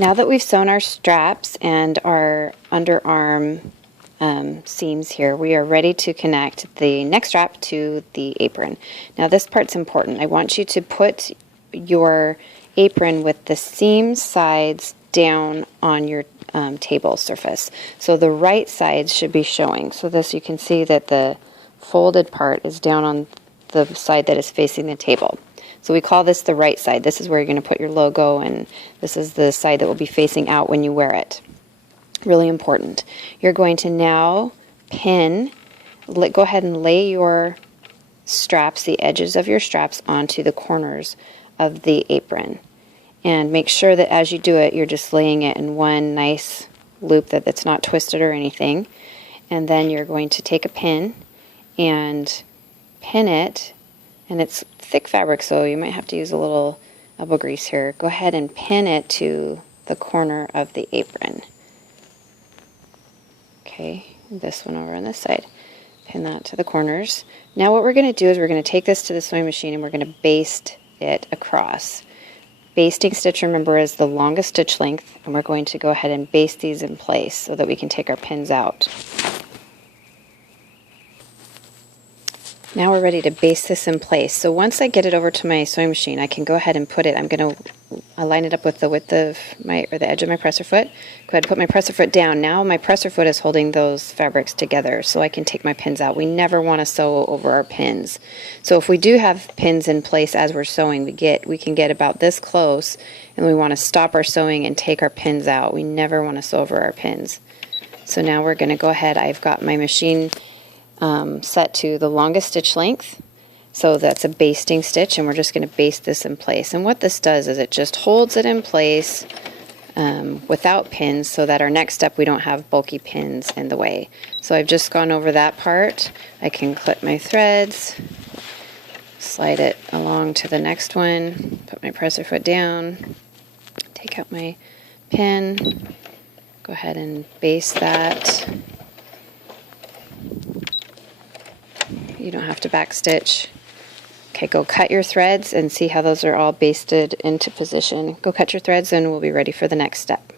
Now that we've sewn our straps and our underarm seams here, we are ready to connect the neck strap to the apron. Now this part's important. I want you to put your apron with the seam sides down on your table surface. So the right sides should be showing. So this, you can see that the folded part is down on the side that is facing the table. So we call this the right side. This is where you're going to put your logo, and this is the side that will be facing out when you wear it. Really important. You're going to now pin, go ahead and lay your straps, the edges of your straps, onto the corners of the apron. And make sure that as you do it, you're just laying it in one nice loop that's not twisted or anything. And then you're going to take a pin and pin it, and it's thick fabric, so you might have to use a little elbow grease here. Go ahead and pin it to the corner of the apron. Okay, this one over on this side. Pin that to the corners. Now what we're going to do is we're going to take this to the sewing machine and we're going to baste it across. Basting stitch, remember, is the longest stitch length, and we're going to go ahead and baste these in place so that we can take our pins out. Now we're ready to baste this in place. So once I get it over to my sewing machine, I can go ahead and put it, I'm going to align it up with the width of my, or the edge of my presser foot. Go ahead and put my presser foot down. Now my presser foot is holding those fabrics together so I can take my pins out. We never want to sew over our pins. So if we do have pins in place as we're sewing, we can get about this close, and we want to stop our sewing and take our pins out. We never want to sew over our pins. So now we're going to go ahead, I've got my machine set to the longest stitch length, so that's a basting stitch, and we're just going to baste this in place. And what this does is it just holds it in place without pins, so that our next step we don't have bulky pins in the way. So I've just gone over that part. I can clip my threads, slide it along to the next one, put my presser foot down, take out my pin, go ahead and baste that. You don't have to backstitch. Okay, go cut your threads and see how those are all basted into position. Go cut your threads and we'll be ready for the next step.